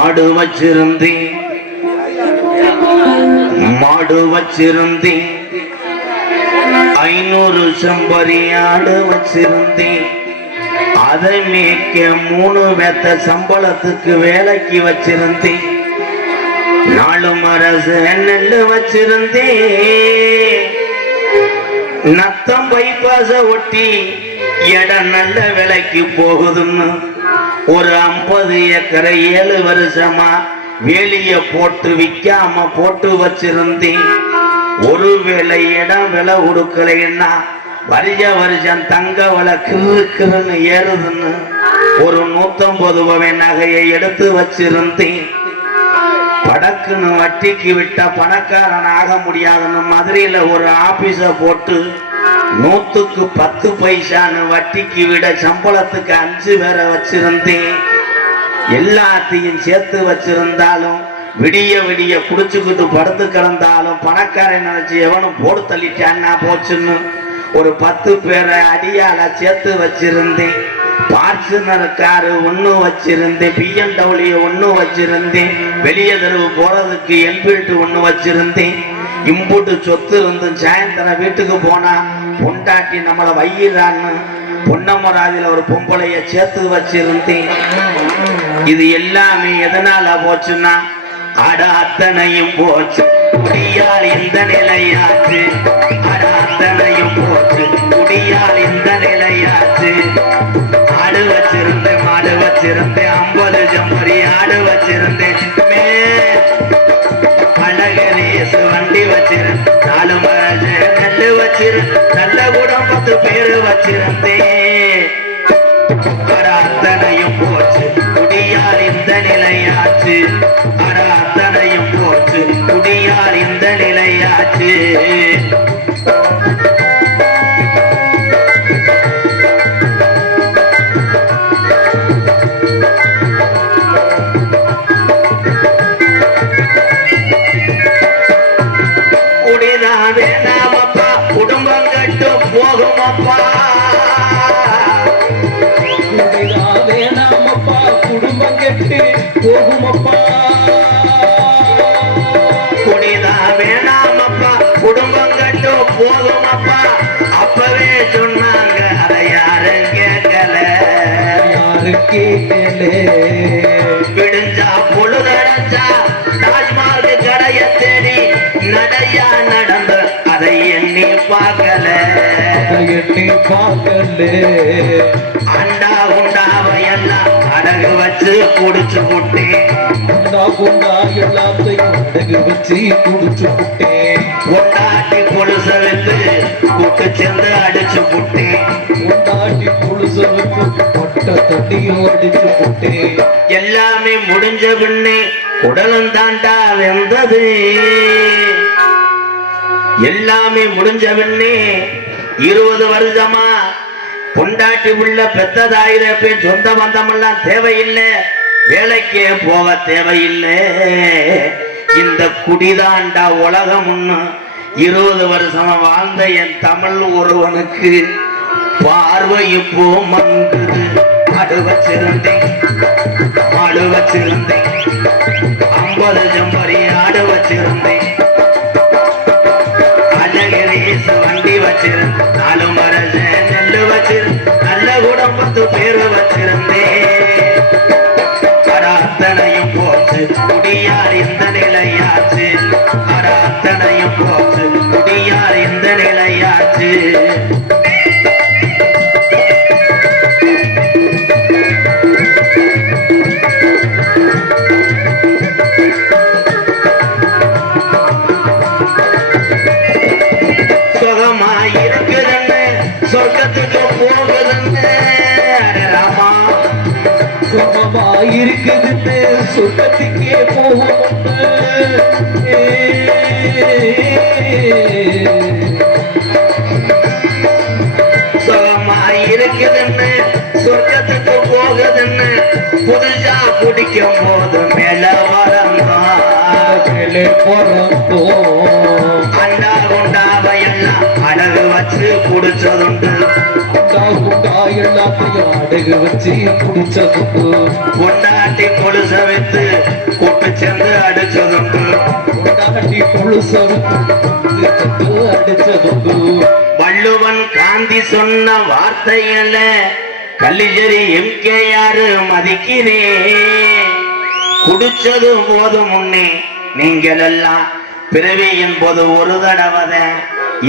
மாடு வச்சிருந்தேன் மாடு வச்சிருந்தேன் ஐநூறு செம்பரி ஆடு வச்சிருந்தேன் அதை மேய்க்க மூணு மெத்த சம்பளத்துக்கு வேலைக்கு வச்சிருந்தேன் நாலு அரசு நெல்லு வச்சிருந்தேன் நத்தம் பைபாச ஒட்டி இடம் நல்ல விலைக்கு போகுதுன்னு. ஒரு ஐம்பது ஏக்கரை ஏழு வருஷமா வேலிய போட்டு விற்காம போட்டு வச்சிருந்தேன். ஒருவேளை இடம் விலை கொடுக்கலைன்னா வருஷ வருஷம் தங்க விலை கிருக்குன்னு ஏறுதுன்னு ஒரு நூத்தம்பது ரூபாய் நகையை எடுத்து வச்சிருந்தேன். படக்குன்னு வட்டிக்கு விட்ட பணக்காரன் ஆக முடியாதுன்னு மதுரையில ஒரு ஆபீஸ போட்டு நூத்துக்கு பத்து பைசான்னு வட்டிக்கு விட சம்பளத்துக்கு அஞ்சு பேரை வச்சிருந்தேன். எல்லாத்தையும் சேர்த்து வச்சிருந்தாலும் விடிய விடிய குடிச்சுக்கிட்டு படுத்து கிடந்தாலும் பணக்காரன் நினைச்சு எவனும் போடு தள்ளிட்டான்னா போச்சுன்னு ஒரு பத்து பேரை அடியால சேர்த்து வச்சிருந்தேன். பார்சனர் காரு ஒன்று வச்சிருந்தேன் பிஎன்டபிள்யூ ஒன்று வச்சிருந்தேன். வெளியே தெருவு போறதுக்கு என்ஃபீல்டு ஒன்று வச்சிருந்தேன். இம்புட்டு சொத்து இருந்து சாயந்தரம் வீட்டுக்கு போனா பொண்டாட்டி நம்மளை வையிலான்னு பொன்னமராதியில் ஒரு பொம்பளைய சேர்த்து வச்சிருந்தேன். இது எல்லாமே எதனால போச்சுன்னா அட அத்தனையும் போச்சு. குடியால் இந்த நிலையாச்சு. அட அத்தனையும் போச்சு. குடியால் இந்த நிலையாச்சு. ஆடு வச்சிருந்தேன் மாடு வச்சிருந்தேன் ஐம்பது ஜம்பரி ஆடு வச்சிருந்தேன். மே அழகரேசு நாலு மரஜ நெல்லு வச்சிருந்தேன் நல்ல குடம் பத்து பேரு வச்சிருந்தேன் அட அத்தனையும் போச்சு குடியால் இந்த நிலையாச்சு அட அத்தனையும் போச்சு குடியால் இந்த நிலையாச்சு போகுமப்பா. குடிதா வேணாமப்பா. குடும்பம் கட்டு போதுமப்பா அப்பவே சொன்னாங்க அதை யாரும் கேட்கல. யாரு கேட்கலே விடுஞ்சா பொழுதடைஞ்சா தாஜ்மஹால் கடைய தேடி நடையா நடந்த அதை எண்ணி பார்க்கல. எண்ணி பார்க்கலே. அடகு வச்சு குடிச்சு புட்டேன். எல்லாத்தையும் வச்சு குடிச்சு புட்டேன் ஒட்டாட்டி கொலுச வைத்து கூட்டு சேர்ந்து அடிச்சு புட்டேன். உண்டாட்டி புழுசலுக்கு மொட்டை அடிச்சு எல்லாமே முடிஞ்ச பின்னே உடலும் தாண்டா வெந்தது. எல்லாமே முடிஞ்ச பின்னே இருபது வருஷமா பொண்டாட்டி உள்ள பெத்ததாயிரப்பே சொந்த பந்தம் எல்லாம் தேவையில்லை. வேலைக்கே போக தேவையில்லை. இந்த குடிதாண்டா உலகம் ஒண்ணு இருபது வருஷமா வாழ்ந்த என் தமிழ் ஒருவனுக்கு பார்வை இப்போ மங்குது அடு வச்சிருந்தேன் வச்சிருந்தேன் ஐம்பது ஜம்பரி ஆடு வச்சிருந்தேன் அழகிரேச வண்டி வச்சிருந்தேன். நாலு கொண்டு பேரு வச்சிருந்தேன் அட போச்சு குடியார் இந்த நிலையாச்சு அட அத்தனையும் போச்சு குடியார் இந்த நிலையாச்சு சொர்க்கத்துக்கு இருக்குது இருக்குதுன்னு சொர்க்கத்துக்கே போகும் சுகமா இருக்குதுன்னு சொர்க்கத்துக்கு போகுதுன்னு புதுசா குடிக்கும் போது மேல வரந்தான் மேலே பிறந்தோம் அண்டா குண்டாவையெல்லாம் அழகு வச்சு குடிச்சதுண்டு. எல்லாத்தையும் அடகு வச்சு குடிச்சதுக்கு கொண்டாட்டி கொலுச வைத்து கூட்டு சேர்ந்து அடிச்சதுண்டு. கொண்டாட்டி கொழுசு அடிச்சதுக்கு வள்ளுவன் காந்தி சொன்ன வார்த்தைகள கல்லிஜரி எம்கேஆர் மதிக்கிறே குடிச்சது போதும் முன்னே நீங்கள் எல்லாம் பிறவியின் போது ஒரு தடவை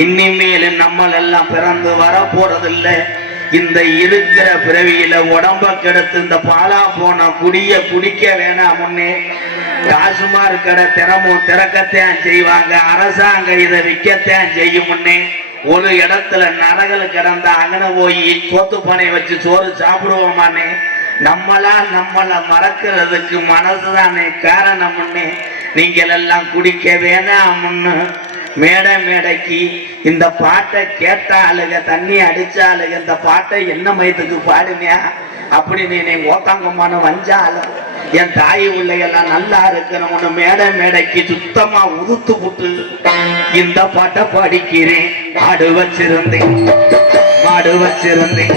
இனிமேல் நம்மளெல்லாம் பிறந்து வர போறதில்லை இந்த இருக்கிற பிறவியில உடம்ப கெடுத்து இந்த பாலா போன குடிய குடிக்க வேணாம் முன்னே. காசுமா இருக்கிற திறமும் திறக்கத்தான் செய்வாங்க. அரசாங்கம் இதை விற்கத்தான் செய்யும் முன்னே. ஒரு இடத்துல நரகல் கிடந்த அங்கன போய் கோத்து பனை வச்சு சோறு சாப்பிடுவோமானே நம்மளா நம்மளை மறக்கிறதுக்கு மனசுதானே காரணம் முன்னே. நீங்கள் எல்லாம் குடிக்க வேணாம்னு மேடை மேடைக்கு இந்த பாட்டை கேட்ட ஆளுக தண்ணி அடிச்ச இந்த பாட்டை என்ன மயத்துக்கு பாடுனியா அப்படின்னு நீ ஓத்தாங்கம்மான வஞ்சாலும் என் தாய் உள்ளையெல்லாம் நல்லா இருக்கணும்னு மேடை மேடைக்கு சுத்தமா உதுத்து புட்டு இந்த பாட்டை பாடிக்கிறேன். ஆடு வச்சிருந்தேன். மாடு வச்சிருந்தேன்.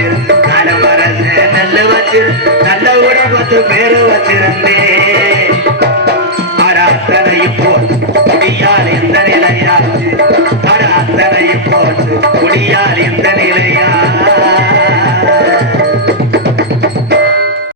வச்சு வச்சிருந்தேன் அடவரசு நெல்லு வச்சிரு நல்ல உடம்பத்து பேரு வச்சிருந்தேன்.